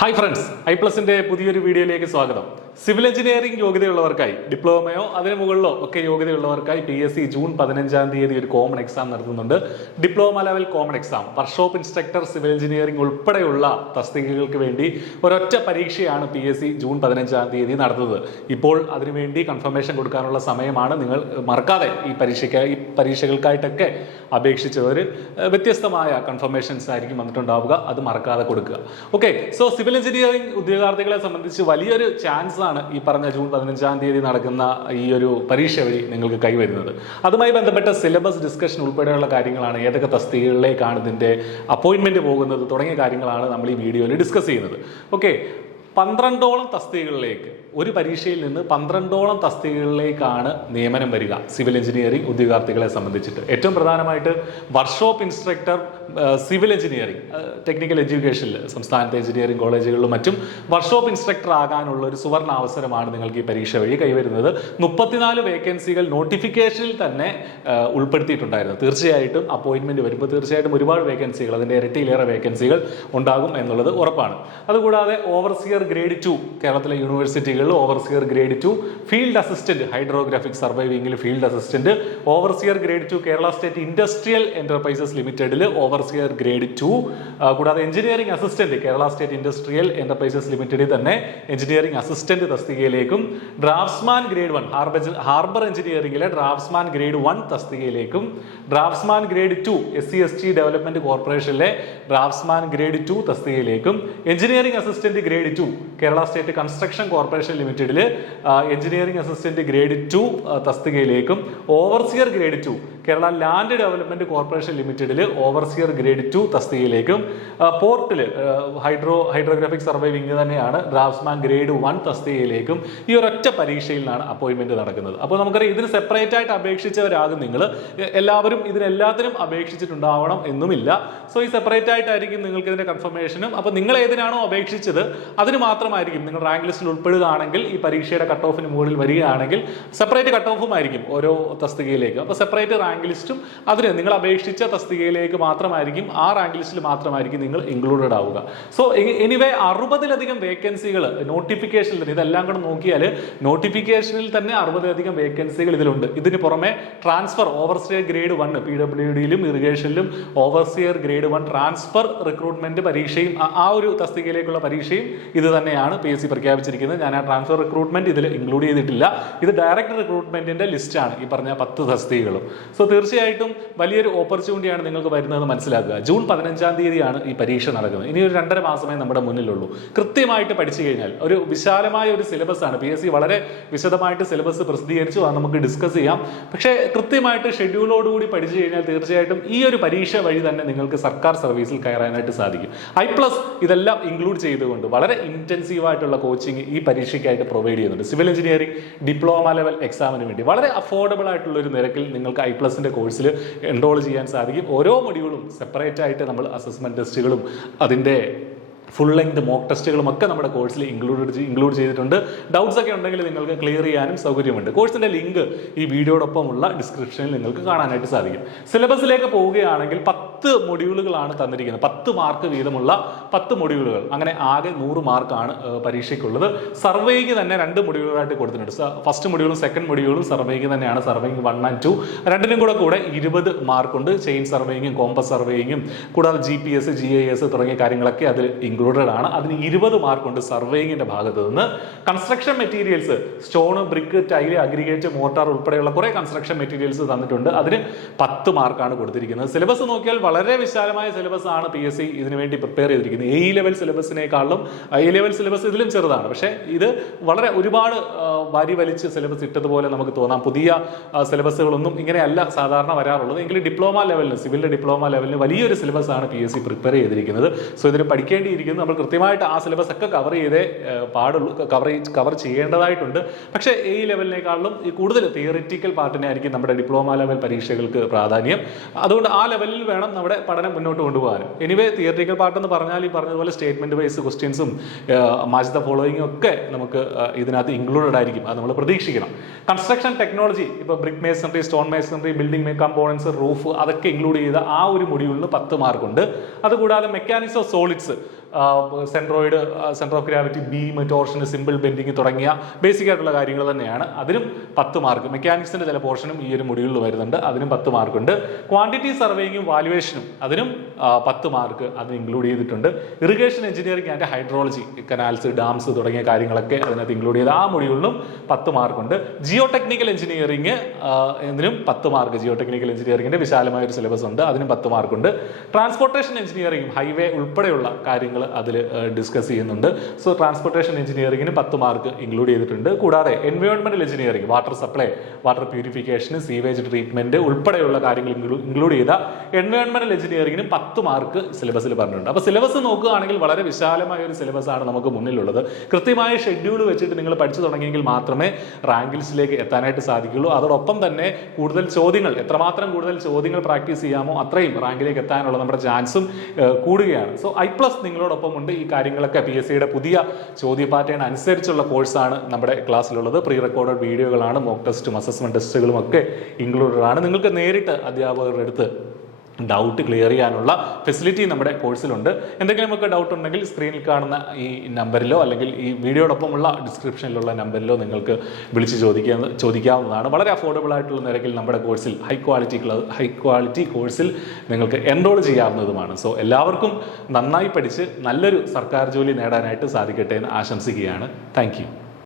Hi friends, iPlusന്റെ പുതിയൊരു വീഡിയോയിലേക്ക് സ്വാഗതം. സിവിൽ എഞ്ചിനീയറിംഗ് യോഗ്യതയുള്ളവർക്കായി ഡിപ്ലോമയോ അതിന് മുകളിലോ ഒക്കെ യോഗ്യതയുള്ളവർക്കായി PSC ജൂൺ 15 ഒരു കോമൺ എക്സാം നടത്തുന്നുണ്ട്. Diploma level common exam, workshop instructor civil engineering ഉൾപ്പെടെയുള്ള തസ്തികകൾക്ക് വേണ്ടി ഒരൊറ്റ പരീക്ഷയാണ് PSC ജൂൺ 15 നടത്തുന്നത്. ഇപ്പോൾ അതിനുവേണ്ടി കൺഫർമേഷൻ കൊടുക്കാനുള്ള സമയമാണ്. നിങ്ങൾ മറക്കാതെ ഈ പരീക്ഷകൾക്കായിട്ടൊക്കെ അപേക്ഷിച്ചവർ വ്യത്യസ്തമായ കൺഫർമേഷൻസ് ആയിരിക്കും വന്നിട്ടുണ്ടാവുക. അത് മറക്കാതെ കൊടുക്കുക. ഓക്കെ, സോ സിവിൽ എഞ്ചിനീയറിംഗ് ഉദ്യോഗാർത്ഥികളെ സംബന്ധിച്ച് വലിയൊരു ചാൻസ് ആണ് ഈ പറഞ്ഞ ജൂൺ 15 നടക്കുന്ന ഈ ഒരു പരീക്ഷ വഴി നിങ്ങൾക്ക് കൈവരുന്നത്. അതുമായി ബന്ധപ്പെട്ട സിലബസ് ഡിസ്കഷൻ ഉൾപ്പെടെയുള്ള കാര്യങ്ങളാണ്, ഏതൊക്കെ തസ്തികകളിലേക്കാണ് ഇതിൻ്റെ അപ്പോയിൻമെന്റ് പോകുന്നത് തുടങ്ങിയ കാര്യങ്ങളാണ് നമ്മൾ ഈ വീഡിയോയിൽ ഡിസ്കസ് ചെയ്യുന്നത്. ഓക്കെ, 12ഓളം തസ്തികകളിലേക്ക്, ഒരു പരീക്ഷയിൽ നിന്ന് 12ഓളം തസ്തികകളിലേക്കാണ് നിയമനം വരിക സിവിൽ എഞ്ചിനീയറിംഗ് ഉദ്യോഗാർത്ഥികളെ സംബന്ധിച്ചിട്ട്. ഏറ്റവും പ്രധാനമായിട്ട് workshop instructor civil engineering technical എഡ്യൂക്കേഷനിൽ സംസ്ഥാനത്തെ എഞ്ചിനീയറിംഗ് കോളേജുകളിലും മറ്റും വർക്ക്ഷോപ്പ് ഇൻസ്ട്രക്ടർ ആകാനുള്ള ഒരു സുവർണ അവസരമാണ് നിങ്ങൾക്ക് ഈ പരീക്ഷ വഴി കൈവരുന്നത്. 34 വേക്കൻസികൾ നോട്ടിഫിക്കേഷനിൽ തന്നെ ഉൾപ്പെടുത്തിയിട്ടുണ്ടായിരുന്നു. തീർച്ചയായിട്ടും അപ്പോയിൻമെന്റ് വരുമ്പോൾ തീർച്ചയായിട്ടും ഒരുപാട് വേക്കൻസികൾ, അതിൻ്റെ ഇരട്ടിയിലേറെ വേക്കൻസികൾ ഉണ്ടാകും എന്നുള്ളത് ഉറപ്പാണ്. അതുകൂടാതെ ഓവർസിയർ ഗ്രേഡ് 2 കേരളത്തിലെ യൂണിവേഴ്സിറ്റികളിൽ overseer grade 2, field assistant hydrographic സർവൈവിംഗിൽ field assistant, overseer grade 2 Kerala state industrial enterprises ലിമിറ്റഡിൽ ഓവർസിയർ ഗ്രേഡ് 2, കൂടാതെ engineering assistant Kerala state industrial enterprises ലിമിറ്റഡിൽ തന്നെ എഞ്ചിനീയറിംഗ് അസിസ്റ്റന്റ് തസ്തികയിലേക്കും, ഡ്രാഫ്റ്റ്സ്മാൻ ഗ്രേഡ് 1 ഹാർബർ എഞ്ചിനീയറിംഗിലെ ഡ്രാഫ്റ്റ്സ്മാൻ ഗ്രേഡ് 1 തസ്തികയിലേക്കും, ഡ്രാഫ്റ്റ്സ്മാൻ ഗ്രേഡ് 2 SC/ST ഡെവലപ്മെന്റ് കോർപ്പറേഷനിലെ ഡ്രാഫ്റ്റ്സ്മാൻ ഗ്രേഡ് 2 തസ്തികയിലേക്കും, engineering assistant grade 2 Kerala state construction corporation ലിമിറ്റഡിൽ എഞ്ചിനീയറിംഗ് അസിസ്റ്റന്റ് ഗ്രേഡ് 2 തസ്തികയിലേക്കും, overseer grade 2 Kerala land development corporation ലിമിറ്റഡിൽ ഓവർസിയർ ഗ്രേഡ് 2 തസ്തികയിലേക്കും, പോർട്ടിൽ ഹൈഡ്രോഗ്രാഫിക് സർവൈവിംഗ് തന്നെയാണ് ഡ്രാഫ്റ്റ്സ്മാൻ ഗ്രേഡ് 1 തസ്തികയിലേക്കും ഈ ഒരൊറ്റ പരീക്ഷയിൽ നിന്നാണ് അപ്പോയിൻമെന്റ് നടക്കുന്നത്. അപ്പോൾ നമുക്കറിയാം, ഇതിന് സെപ്പറേറ്റ് ആയിട്ട് അപേക്ഷിച്ചവരാകും നിങ്ങൾ. എല്ലാവരും ഇതിനെല്ലാത്തിനും അപേക്ഷിച്ചിട്ടുണ്ടാവണം എന്നുമില്ല. സോ ഈ സെപ്പറേറ്റ് ആയിട്ടായിരിക്കും നിങ്ങൾക്ക് ഇതിന്റെ കൺഫർമേഷനും. അപ്പോൾ നിങ്ങൾ ഏതിനാണോ അപേക്ഷിച്ചത് അതിന് മാത്രമായിരിക്കും, നിങ്ങൾ റാങ്ക് ലിസ്റ്റിൽ ഉൾപ്പെടുകയാണെങ്കിൽ, ഈ പരീക്ഷയുടെ കട്ട് ഓഫിന് മുകളിൽ വരികയാണെങ്കിൽ സെപ്പറേറ്റ് കട്ട് ഓഫും ആയിരിക്കും ഓരോ തസ്തികയിലേക്ക്. അപ്പോൾ സെപ്പറേറ്റ് റാങ്ക് ലിസ്റ്റും അതിന് നിങ്ങൾ അപേക്ഷിച്ച തസ്തികയിലേക്ക് മാത്രമായിരിക്കും, ആ റാങ്ക് ലിസ്റ്റിൽ മാത്രമായിരിക്കും നിങ്ങൾ ഇൻക്ലൂഡഡ് ആവുക. സോ എനിവേ 60ലധികം വേക്കൻസികൾ നോട്ടിഫിക്കേഷനിൽ, ഇതെല്ലാം കൂടെ നോക്കിയാൽ നോട്ടിഫിക്കേഷനിൽ തന്നെ 60ലധികം വേക്കൻസികൾ ഇതിലുണ്ട്. ഇതിന് പുറമെ ട്രാൻസ്ഫർ ഓവർസിയർ ഗ്രേഡ് 1 PWDയിലും ഇറിഗേഷനിലും ഓവർസിയർ ഗ്രേഡ് 1 ട്രാൻസ്ഫർ റിക്രൂട്ട്മെന്റ് പരീക്ഷയും, ആ ഒരു തസ്തികയിലേക്കുള്ള പരീക്ഷയും ഇത് തന്നെയാണ് PSC പ്രഖ്യാപിച്ചിരിക്കുന്നത്. ഞാൻ ആ ട്രാൻസ്ഫർ റിക്രൂട്ട്മെന്റ് ഇതിൽ ഇൻക്ലൂഡ് ചെയ്തിട്ടില്ല. ഇത് ഡയറക്റ്റ് റിക്രൂട്ട്മെന്റിന്റെ ലിസ്റ്റാണ്, ഈ പറഞ്ഞ 10 തസ്തികകളും. സോ തീർച്ചയായിട്ടും വലിയൊരു ഓപ്പർച്യൂണിറ്റിയാണ് നിങ്ങൾക്ക് വരുന്നതെന്ന് മനസ്സിലാക്കുക. ജൂൺ 15 ഈ പരീക്ഷ നടക്കുന്നത്. ഇനി ഒരു 2.5 മാസമേ നമ്മുടെ മുന്നിലുള്ളൂ. കൃത്യമായിട്ട് പഠിച്ചു കഴിഞ്ഞാൽ ഒരു വിശാലമായ ഒരു സിലബസ് ആണ്. PSC വളരെ വിശദമായിട്ട് സിലബസ് പ്രസിദ്ധീകരിച്ചു, അത് നമുക്ക് ഡിസ്കസ് ചെയ്യാം. പക്ഷേ കൃത്യമായിട്ട് ഷെഡ്യൂളോടുകൂടി പഠിച്ചു കഴിഞ്ഞാൽ തീർച്ചയായിട്ടും ഈ ഒരു പരീക്ഷ വഴി തന്നെ നിങ്ങൾക്ക് സർക്കാർ സർവീസിൽ കയറാനായിട്ട് സാധിക്കും. iPlus ഇതെല്ലാം ഇൻക്ലൂഡ് ചെയ്തുകൊണ്ട് വളരെ ഇന്റൻസീവ് ആയിട്ടുള്ള കോച്ചിങ് ഈ പരീക്ഷയ്ക്കായിട്ട് പ്രൊവൈഡ് ചെയ്യുന്നുണ്ട്. സിവിൽ എഞ്ചിനീയറിംഗ് ഡിപ്ലോമ ലെവൽ എക്സാമിന് വേണ്ടി വളരെ അഫോർഡബിൾ ആയിട്ടുള്ള ഒരു നിരക്കിൽ നിങ്ങൾക്ക് iPlusന്റെ കോഴ്സിൽ എൻറോൾ ചെയ്യാൻ സാധിക്കും. ഓരോ മൊഡ്യൂളും സെപ്പറേറ്റ് ആയിട്ട് നമ്മൾ അസസ്മെന്റ് ടെസ്റ്റുകളും അതിൻ്റെ ഫുൾ ലെങ്ത് മോക്ക് ടെസ്റ്റുകളും ഒക്കെ നമ്മുടെ കോഴ്സിൽ ഇൻക്ലൂഡ് ചെയ്തിട്ടുണ്ട്. ഡൗട്ട്സ് ഒക്കെ ഉണ്ടെങ്കിൽ നിങ്ങൾക്ക് ക്ലിയർ ചെയ്യാനും സൗകര്യമുണ്ട്. കോഴ്സിന്റെ ലിങ്ക് ഈ വീഡിയോടൊപ്പമുള്ള ഡിസ്ക്രിപ്ഷനിൽ നിങ്ങൾക്ക് കാണാനായിട്ട് സാധിക്കും. സിലബസിലേക്ക് പോവുകയാണെങ്കിൽ 10 മൊഡ്യൂളുകളാണ് തന്നിരിക്കുന്നത്. 10 മാർക്ക് വീതമുള്ള 10 മൊഡ്യൂളുകൾ. അങ്ങനെ ആകെ 100 മാർക്കാണ് പരീക്ഷയ്ക്കുള്ളത്. സർവേയിങ് തന്നെ 2 മൊഡ്യൂളുകളായിട്ട് കൊടുത്തിട്ടുണ്ട്. ഫസ്റ്റ് മൊഡ്യൂളും സെക്കൻഡ് മൊഡ്യൂളും സർവേയിങ് തന്നെയാണ്. സർവേയിങ് 1 and 2 രണ്ടിനും കൂടെ 20 മാർക്കുണ്ട്. ചെയിൻ സർവേയിങ്ങും കോമ്പസ് സർവേയിങ്ങും കൂടാതെ GPS GIS തുടങ്ങിയ കാര്യങ്ങളൊക്കെ അതിൽ ഇൻക്ലൂഡഡ് ആണ്. അതിന് 20 മാർക്കുണ്ട് സർവേയിങ്ങിന്റെ ഭാഗത്ത് നിന്ന്. Construction materials, stone, brick, tile, aggregate, mortar ഉൾപ്പെടെയുള്ള കുറെ കൺസ്ട്രക്ഷൻ മെറ്റീരിയൽസ് തന്നിട്ടുണ്ട്. അതിന് 10 മാർക്കാണ് കൊടുത്തിരിക്കുന്നത്. സിലബസ് നോക്കിയാൽ വളരെ വിശാലമായ സിലബസ് ആണ് PSC ഇതിനു വേണ്ടി പ്രിപ്പയർ ചെയ്തിരിക്കുന്നത്. ലെവൽ സിലബസിനേക്കാളും ലെവൽ സിലബസ് ഇതിലും ചെറുതാണ്. പക്ഷേ ഇത് വളരെ ഒരുപാട് വാരി വലിച്ച് സിലബസ് ഇട്ടതുപോലെ നമുക്ക് തോന്നാം. പുതിയ സിലബസുകളൊന്നും ഇങ്ങനെയല്ല സാധാരണ വരാറുള്ളത്. എങ്കിലും ഡിപ്ലോമ ലെവലിന്, സിവിലിന്റെ ഡിപ്ലോമ ലെവലിന് വലിയൊരു സിലബസ് ആണ് PSC പ്രിപ്പയർ ചെയ്തിരിക്കുന്നത്. സോ ഇതിന് പഠിക്കേണ്ടിയിരിക്കുന്നത് നമ്മൾ കൃത്യമായിട്ട് ആ സിലബസ് ഒക്കെ കവർ ചെയ്തേ പാടുള്ളൂ, കവർ ചെയ്യേണ്ടതായിട്ടുണ്ട്. പക്ഷേ ലെവലിനേക്കാളും കൂടുതൽ തിയറിറ്റിക്കൽ പാർട്ടിനെ ആയിരിക്കും നമ്മുടെ ഡിപ്ലോമ ലെവൽ പരീക്ഷകൾക്ക് പ്രാധാന്യം. അതുകൊണ്ട് ആ ലെവലിൽ വേണം നമ്മുടെ പഠനം മുന്നോട്ട് കൊണ്ടുപോകാൻ. എനിവേ തിയറിറ്റിക്കൽ പാർട്ട് എന്ന് പറഞ്ഞാൽ ഈ പറഞ്ഞതുപോലെ സ്റ്റേറ്റ്മെന്റ് വൈസ് ക്വസ്റ്റ്യൻസും മാച്ച് ദ ഫോളോയിങ്ങും ഒക്കെ നമുക്ക് ഇതിനകത്ത് ഇൻക്ലൂഡഡ് ആയിരിക്കും. അത് നമ്മൾ പ്രതീക്ഷിക്കണം. കൺസ്ട്രക്ഷൻ ടെക്നോളജി, ഇപ്പോൾ brick masonry, stone masonry, building components, roof, അതൊക്കെ ഇൻക്ലൂഡ് ചെയ്ത ആ ഒരു മൊഡ്യൂളിന് 10 മാർക്കുണ്ട്. അതുകൂടാതെ mechanics of solids, centroid, centre of gravity, beam, torsion, simple bending തുടങ്ങിയ ബേസിക് ആയിട്ടുള്ള കാര്യങ്ങൾ തന്നെയാണ്. അതിനും 10 മാർക്ക്. മെക്കാനിക്സിന്റെ ചില പോർഷനും ഈ ഒരു മൊഡ്യൂളിൽ വരുന്നുണ്ട്, അതിനും 10 മാർക്കുണ്ട്. ക്വാണ്ടിറ്റി സർവേയിങ്ങും വാല്യുവേഷനും അതിനും 10 മാർക്ക് അതിന് ഇൻക്ലൂഡ് ചെയ്തിട്ടുണ്ട്. Irrigation engineering and hydrology, canals, dams തുടങ്ങിയ കാര്യങ്ങളൊക്കെ അതിനകത്ത് ഇൻക്ലൂഡ് ചെയ്ത് ആ മൊഡ്യൂളിനും 10 മാർക്കുണ്ട്. ജിയോ ടെക്നിക്കൽ എഞ്ചിനീയറിംഗ് ഇതിനും 10 മാർക്ക്. ജിയോ ടെക്നിക്കൽ എഞ്ചിനീയറിംഗിന്റെ വിശാലമായ ഒരു സിലബസ് ഉണ്ട്, അതിനും 10 മാർക്കുണ്ട്. ട്രാൻസ്പോർട്ടേഷൻ എഞ്ചിനീയറിംഗും ഹൈവേ ഉൾപ്പെടെയുള്ള കാര്യങ്ങൾ അതിൽ ഡിസ്കസ് ചെയ്യുന്നുണ്ട്. സോ ട്രാൻസ്പോർട്ടേഷൻ എഞ്ചിനീയറിംഗിന് 10 മാർക്ക് ഇൻക്ലൂഡ് ചെയ്തിട്ടുണ്ട്. കൂടാതെ എൻവയോൺമെന്റൽ engineering, water supply, water purification, sewage treatment ഉൾപ്പെടെയുള്ള കാര്യങ്ങൾ ഇൻക്ലൂഡ് ചെയ്ത എൻവയോൺമെന്റൽ എഞ്ചിനീയറിംഗിനും 10 മാർക്ക് സിലബസിൽ പറഞ്ഞിട്ടുണ്ട്. അപ്പോൾ സിലബസ് നോക്കുകയാണെങ്കിൽ വളരെ വിശാലമായ ഒരു സിലബസ് ആണ് നമുക്ക് മുന്നിലുള്ളത്. കൃത്യമായ ഷെഡ്യൂൾ വെച്ചിട്ട് നിങ്ങൾ പഠിച്ചു തുടങ്ങിയെങ്കിൽ മാത്രമേ റാങ്ക് ലിസ്റ്റിലേക്ക് എത്താനായിട്ട് സാധിക്കുള്ളൂ. അതോടൊപ്പം തന്നെ കൂടുതൽ ചോദ്യങ്ങൾ, എത്രമാത്രം കൂടുതൽ ചോദ്യങ്ങൾ പ്രാക്ടീസ് ചെയ്യാമോ അത്രയും റാങ്കിലേക്ക് എത്താനുള്ള നമ്മുടെ ചാൻസും കൂടുകയാണ്. സോ iPlus നിങ്ങളോടൊപ്പം ഉണ്ട്. ഈ കാര്യങ്ങളൊക്കെ PSCയുടെ പുതിയ ചോദ്യ പാറ്റേൺ അനുസരിച്ചുള്ള കോഴ്സാണ് നമ്മുടെ ക്ലാസ്സിലുള്ളത്. പ്രീ റെക്കോർഡഡ് വീഡിയോകളാണ്, മോക്ക് ടെസ്റ്റും അസസ്മെന്റ് ടെസ്റ്റുകളും ഒക്കെ ഇൻക്ലൂഡഡ് ആണ്. നിങ്ങൾക്ക് നേരിട്ട് അധ്യാപകരുടെ അടുത്ത് ഡൗട്ട് ക്ലിയർ ചെയ്യാനുള്ള ഫെസിലിറ്റി നമ്മുടെ കോഴ്സിലുണ്ട്. എന്തെങ്കിലുമൊക്കെ ഡൗട്ട് ഉണ്ടെങ്കിൽ സ്ക്രീനിൽ കാണുന്ന ഈ നമ്പറിലോ അല്ലെങ്കിൽ ഈ വീഡിയോടൊപ്പമുള്ള ഡിസ്ക്രിപ്ഷനിലുള്ള നമ്പറിലോ നിങ്ങൾക്ക് വിളിച്ച് ചോദിക്കാവുന്നതാണ്. വളരെ അഫോർഡബിൾ ആയിട്ടുള്ള നിരക്കിൽ നമ്മുടെ കോഴ്സിൽ ഹൈ ക്വാളിറ്റി കോഴ്സിൽ നിങ്ങൾക്ക് എൻറോൾ ചെയ്യാവുന്നതുമാണ്. സോ എല്ലാവർക്കും നന്നായി പഠിച്ച് നല്ലൊരു സർക്കാർ ജോലി നേടാനായിട്ട് സാധിക്കട്ടെ എന്ന് ആശംസിക്കുകയാണ്. Thank you.